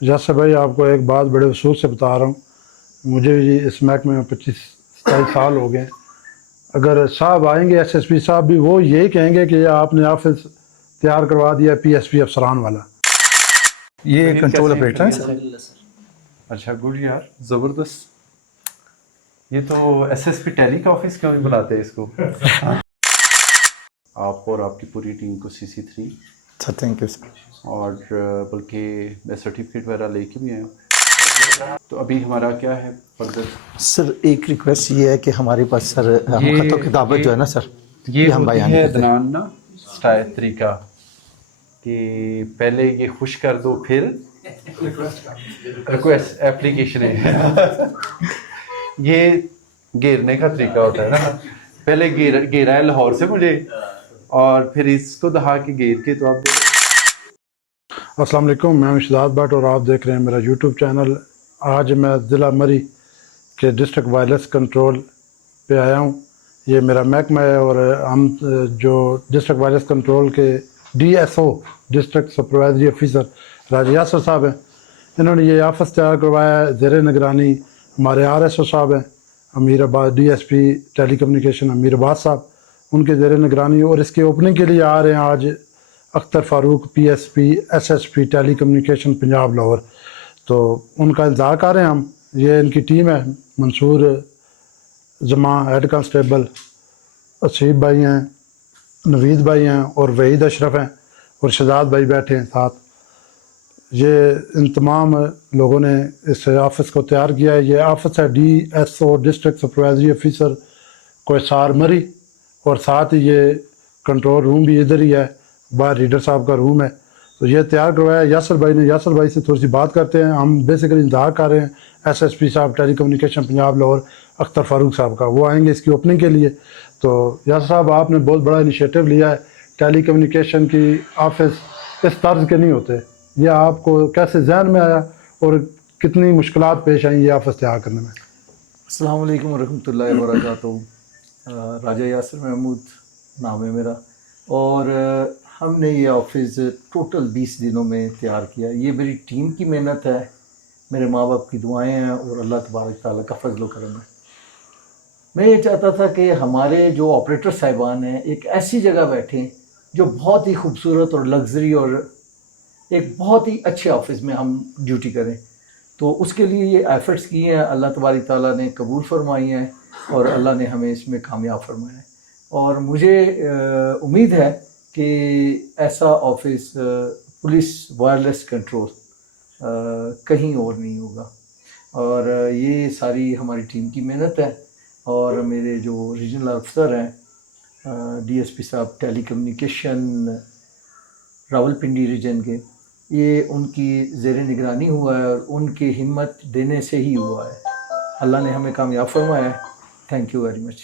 जैसे भाई आपको एक बात बड़े अफसोस से बता रहा हूँ, मुझे भी इस महकमे में 25-27 साल हो गए। अगर साहब आएंगे एसएसपी साहब भी वो यही कहेंगे कि आपने ऑफिस तैयार करवा दिया पीएसपी अफसरान वाला। ये कंट्रोल ऑपरेटर है सर। अच्छा गुड यार, ज़बरदस्त। ये तो एसएसपी टैली का ऑफिस क्यों नहीं बुलाते इसको? आप और आपकी पूरी टीम को CC3 sir thank you sir. और बल्कि मैं सर्टिफिकेट वगैरह लेके भी आया हूँ। तो अभी हमारा क्या है फर्दर? सर एक रिक्वेस्ट ये है कि हमारे पास सर हम खतों की दावत जो है ना सर, ये हम होती बयान है करते हैं। अदनान ना स्टाइल तरीका कि पहले ये खुश कर दो फिर रिक्वेस्ट एप्लीकेशन है। ये घेरने का तरीका होता है ना, पहले घेरा है लाहौर से मुझे और फिर इसको दहा के घेर के तो आप। अस्सलाम वालेकुम, मैं हूं शहजाद भट्ट और आप देख रहे हैं मेरा यूट्यूब चैनल। आज मैं ज़िला मरी के डिस्ट्रिक्ट वायरलेस कंट्रोल पे आया हूं। ये मेरा महकमा है और हम जो डिस्ट्रिक्ट वायरलेस कंट्रोल के DSO डिस्ट्रिक्ट सुपरवाइजरी ऑफिसर राजा यासर साहब हैं, इन्होंने ये ऑफिस तैयार करवाया है। ज़ेर निगरानी हमारे RSO साहब हैं, Amirabad DSP telecommunication Amirabad साहब, उनके ज़ेर निगरानी। और इसकी ओपनिंग के लिए आ रहे हैं आज Akhtar Farooq PSP SSP telecommunication Punjab Lahore. तो उनका इंतज़ार कर रहे हैं हम। ये इनकी टीम है, मंसूर जमा हेड कांस्टेबल, असीब भाई हैं, नवीद भाई हैं और वहीद अशरफ हैं और शहजाद भाई बैठे हैं साथ। ये इन तमाम लोगों ने इस ऑफ़िस को तैयार किया है। ये ऑफ़िस है DSO डिस्ट्रिक्ट सुपरवाइजरी ऑफिसर कोयसार मरी और साथ ही ये कंट्रोल रूम भी इधर ही है, बाहर रीडर साहब का रूम है। तो ये तैयार करवाया यासर भाई ने। यासर भाई से थोड़ी सी बात करते हैं। हम बेसिकली इंतजार कर रहे हैं SSP साहब टेली कम्युनिकेशन पंजाब लाहौर अख्तर फ़ारूक साहब का, वो आएंगे इसकी ओपनिंग के लिए। तो यासर साहब आपने बहुत बड़ा इनिशिएटिव लिया है, टेली कम्युनिकेशन की ऑफिस इस तर्ज के नहीं होते, ये आपको कैसे जहन में आया और कितनी मुश्किलात पेश आई ये ऑफिस तैयार करने में? अस्सलाम वालेकुम वरहमतुल्लाहि वबरकातुहू। राजा यासर महमूद नाम है मेरा और हमने ये ऑफिस टोटल 20 दिनों में तैयार किया। ये मेरी टीम की मेहनत है, मेरे माँ बाप की दुआएं हैं और अल्लाह तबारक ताला का फजल व करम है। मैं ये चाहता था कि हमारे जो ऑपरेटर साहिबान हैं एक ऐसी जगह बैठें जो बहुत ही खूबसूरत और लग्जरी और एक बहुत ही अच्छे ऑफिस में हम ड्यूटी करें। तो उसके लिए ये एफ़र्ट्स किए हैं, अल्लाह तबारक ताला ने कबूल फरमाई हैं और अल्लाह ने हमें इसमें कामयाब फरमाया है। और मुझे उम्मीद है कि ऐसा ऑफिस पुलिस वायरलेस कंट्रोल कहीं और नहीं होगा। और ये सारी हमारी टीम की मेहनत है और मेरे जो रीजनल अफसर हैं DSP साहब टेली कम्युनिकेशन रावलपिंडी रीजन के, ये उनकी ज़ेर निगरानी हुआ है और उनकी हिम्मत देने से ही हुआ है। अल्लाह ने हमें कामयाब फरमाया है। Thank you very much.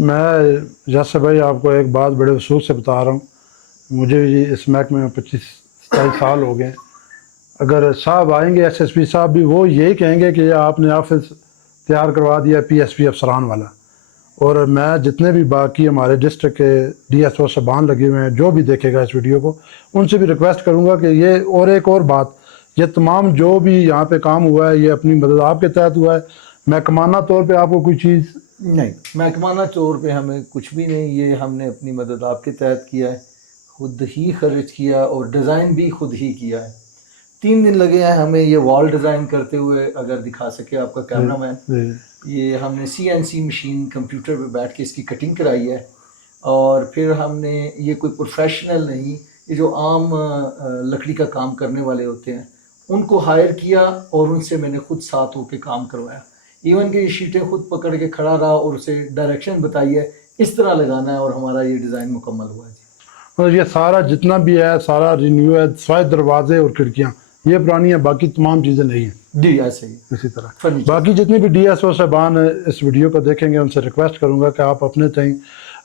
मैं जैसे भाई आपको एक बात बड़े अफसोस से बता रहा हूँ, मुझे भी इस महकमे में 25-27 साल हो गए। अगर साहब आएंगे SSP साहब भी वो यही कहेंगे कि आपने ऑफिस तैयार करवा दिया PSP अफसरान वाला। और मैं जितने भी बाकी हमारे डिस्ट्रिक्ट के DSO साहबान लगे हुए हैं, जो भी देखेगा इस वीडियो को, उनसे भी रिक्वेस्ट करूंगा कि ये और एक और बात, ये तमाम जो भी यहाँ पे काम हुआ है ये अपनी मदद आपके तहत हुआ है। महकमाना तौर पे आपको कोई चीज़ नहीं, महकमाना तौर पे हमें कुछ भी नहीं, ये हमने अपनी मदद आपके तहत किया है, खुद ही खर्च किया और डिज़ाइन भी खुद ही किया है। 3 दिन लगे हैं हमें ये वॉल डिज़ाइन करते हुए, अगर दिखा सके आपका कैमरामैन। ये हमने CNC मशीन कंप्यूटर पे बैठ के इसकी कटिंग कराई है और फिर हमने ये कोई प्रोफेशनल नहीं, ये जो आम लकड़ी का काम करने वाले होते हैं उनको हायर किया और उनसे मैंने खुद साथ होकर काम करवाया। इवन कि ये शीटें खुद पकड़ के खड़ा रहा और उसे डायरेक्शन बताई है इस तरह लगाना है और हमारा ये डिज़ाइन मुकम्मल हुआ है जी। और ये सारा जितना भी है सारा रिन्यू है, सारे दरवाजे और खिड़कियाँ ये पुरानी है, बाकी तमाम चीज़ें नहीं हैं जी। ऐसे ही इसी तरह बाकी जितने भी DSO साहबान इस वीडियो को देखेंगे उनसे रिक्वेस्ट करूंगा कि आप अपने तय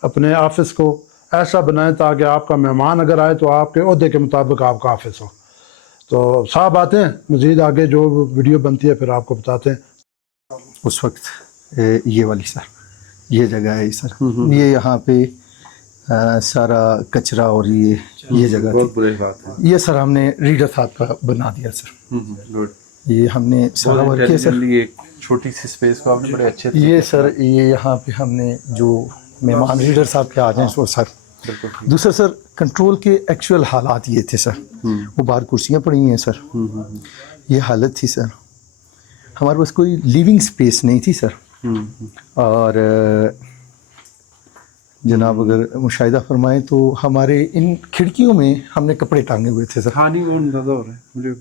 अपने ऑफिस को ऐसा बनाएं ताकि आपका मेहमान अगर आए तो आपके ओहदे के मुताबिक आपका ऑफिस हो। तो साहब आते हैं, मज़ीद आगे जो वीडियो बनती है फिर आपको बताते हैं। उस वक्त ये वाली सर ये जगह है सर, ये यहाँ पे सारा कचरा और ये जगह बहुत थी। बुरी बात है। ये सर हमने रीडर साहब का बना दिया सर। गुड। ये हमने सारा वर्क किया सर। एक छोटी सी स्पेस को आपने बड़े अच्छे ये सर ये यहाँ पे हमने जो मेहमान रीडर साहब के आ जाए सो सर। बिल्कुल। दूसरा सर कंट्रोल के एक्चुअल हालात ये थे सर। वो बाहर कुर्सियाँ पड़ी हैं सर। ये हालत थी सर। हमारे पास कोई लिविंग स्पेस नहीं थी सर। और जनाब अगर मुशाहिदा फरमाएं तो हमारे इन खिड़कियों में हमने कपड़े टांगे हुए थे सर। खानी वो अंदाजा हो रहा है मुझे।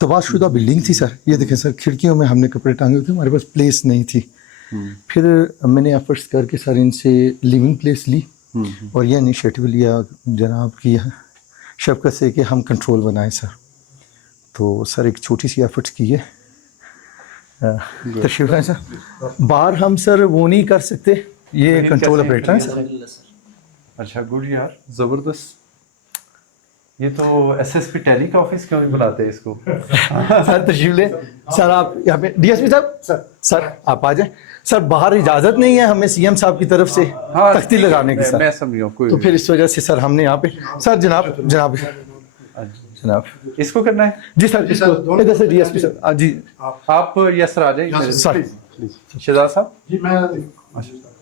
तबाशुदा बिल्डिंग थी सर। ये देखें सर खिड़कियों में हमने कपड़े टांगे हुए थे, हमारे पास प्लेस नहीं थी। फिर मैंने एफर्ट्स करके सर इनसे लिविंग प्लेस ली और यह इनिशिएटिव लिया जनाब की शफकत से कि हम कंट्रोल बनाएं सर। तो सर एक छोटी सी एफर्ट्स की है। तशरीफ लाएं सर। बाहर हम सर वो नहीं कर सकते, ये कंट्रोल ऑपरेटर हैं सर। अच्छा गुड यार, जबरदस्त। ये तो एसएसपी टैली का ऑफिस क्यों नहीं बुलाते हैं इसको? सर तशरीफ ले सर। आप यहाँ पे डीएसपी साहब सर आप आ जाएं सर। बाहर इजाज़त नहीं है हमें सीएम साहब की तरफ से तख्ती लगाने की सर। मैं समझ गया कोई। तो फिर इस वजह से सर हमने यहाँ पे सर जनाब जनाब जनाब इसको करना है जी सर। इसको इधर से डीएसपी सर जी आप यस आ जाइए सर। शहजाद साहब। जी मैं अल्हम्दुलिल्लाह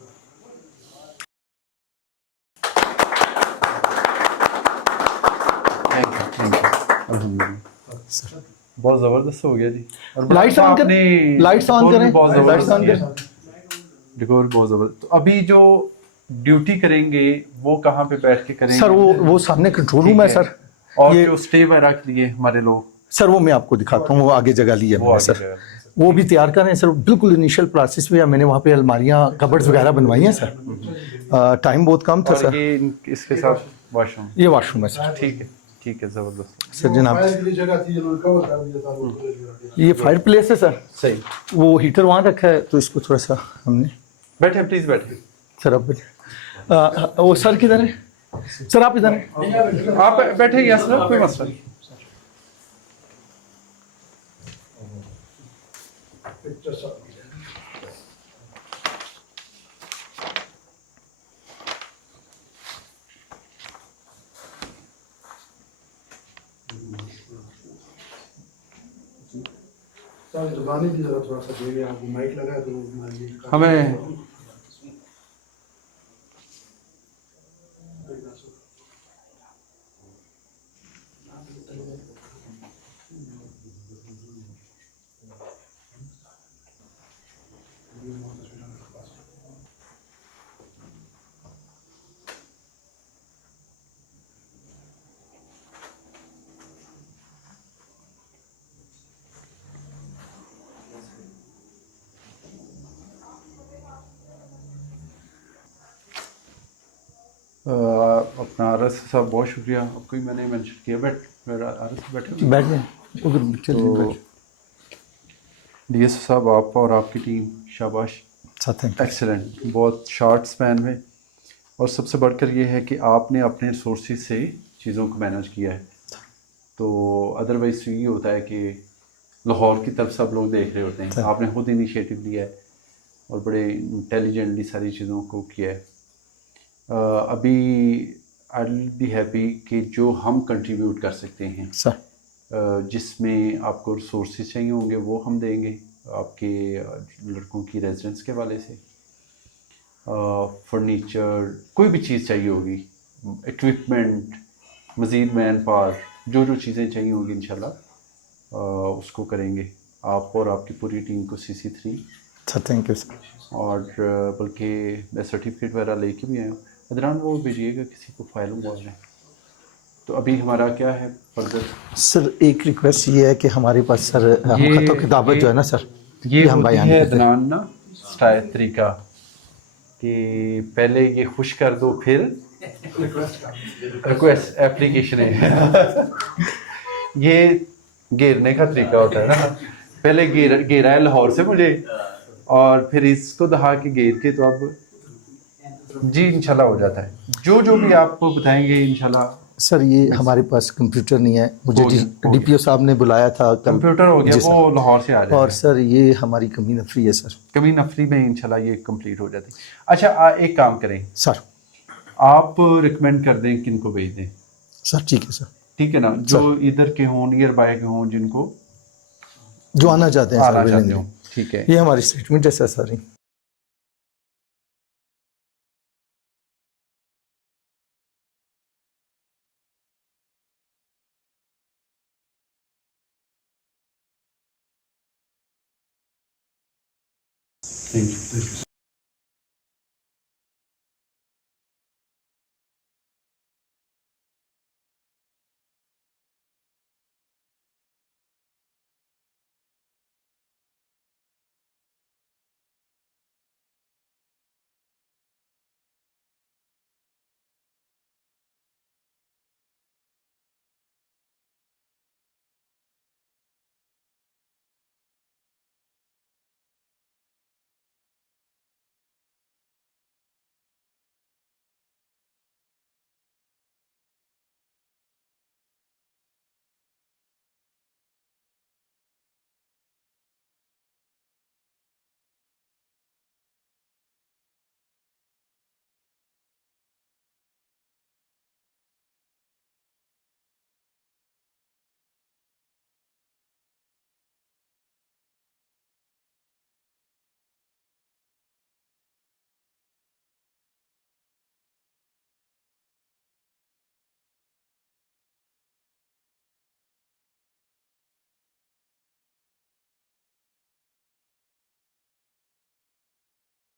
बहुत जबरदस्त हो गया जी। और लाइट्स ऑन कर, लाइट्स ऑन करें, बहुत लाइट्स ऑन जबरदस्त करें। किया। डेकोर बहुत जबरदस्त। तो अभी जो ड्यूटी करेंगे वो कहाँ पे बैठ के करेंगे सर वो सामने कंट्रोल रूम है सर। और ये जो स्टे में रख लिए हमारे लोग सर वो मैं आपको दिखाता हूँ। वो आगे जगह ली है वो मैंने आगे सर। जगह। वो भी तैयार कर रहे हैं सर। बिल्कुल इनिशियल प्रोसेस में मैंने वहाँ पे अलमारियाँ कबर्ड्स वगैरह बनवाई हैं सर। टाइम बहुत कम था और सर। ये इसके साथ वॉशरूम। ये वॉशरूम है सर। ठीक है जबरदस्त। सर जनाब जगह थी जिन्होंने कवर कर दिया था। ये फायर प्लेस है सर। सही। वो हीटर वहाँ रखा है तो इसको थोड़ा सा हमने बैठे प्लीज बैठे। सर अब वो सर किधर है सर? आप इधर हैं। आप बैठे यस सर, कोई मसला नहीं। दुकान की जरा थोड़ा सा देंगे आपको माइक लगा है तो हमें अपना आरएस साहब बहुत शुक्रिया, आपको ही मैंने मेंशन किया। आरएस बैठे बैठ जाए उधर चलिए बैठ डीएस साहब, आप और आपकी टीम शाबाश, साथ हैं। एक्सीलेंट, बहुत शॉर्ट स्पैन में। और सबसे बढ़कर ये है कि आपने अपने रिसोर्सेज से चीज़ों को मैनेज किया है। तो अदरवाइज ये होता है कि लाहौर की तरफ सब लोग देख रहे होते हैं, आपने खुद इनिशिएटिव लिया है और बड़े इंटेलिजेंटली सारी चीज़ों को किया है। अभी आई विल बी हैप्पी कि जो हम कंट्रीब्यूट कर सकते हैं सर, जिसमें आपको रिसोर्सेज चाहिए होंगे वो हम देंगे आपके लड़कों की रेजिडेंस के वाले से। फर्नीचर, कोई भी चीज़ चाहिए होगी, इक्विपमेंट, मज़ीद मैन पावर, जो जो चीज़ें चाहिए होंगी इंशाल्लाह उसको करेंगे आप और आपकी पूरी टीम को CC3। Sir thank you sir. और बल्कि मैं सर्टिफिकेट वगैरह लेके भी आया हूँ। अदरान वो भेजिएगा किसी को फाइल बोल रहे हैं। तो अभी हमारा क्या है फर्दर? सर एक रिक्वेस्ट ये है कि हमारे पास सर खतों किताबत जो है ना सर, ये हम होती बयान है करते हैं। अदनान ना स्टाइल तरीका कि पहले ये खुश कर दो फिर रिक्वेस्ट एप्लीकेशन है। ये घेरने का तरीका होता है ना, पहले घेरा है लाहौर से मुझे और फिर इसको दहा के घेर के तो अब जी इंशाल्लाह हो जाता है। जो जो भी आपको बताएंगे इंशाल्लाह। सर ये हमारे पास कंप्यूटर नहीं है, मुझे DPO साहब ने बुलाया था कल। कंप्यूटर हो गया, जी सर। वो लाहौर से आ जाएगा। और सर ये हमारी कमी नफरी है सर। कमी नफरी में इंशाल्लाह ये कंप्लीट हो जाती है। अच्छा एक काम करें, सर आप रिकमेंड कर दें किन को भेज दें, सर ठीक है सर, ठीक है ना, जो इधर के हों, नियर बाय के हों, जिनको जो आना चाहते हैं आना सर चाहते willingly। हो, ठीक है। ये हमारी स्टेटमेंट है सर सारी। Thank you.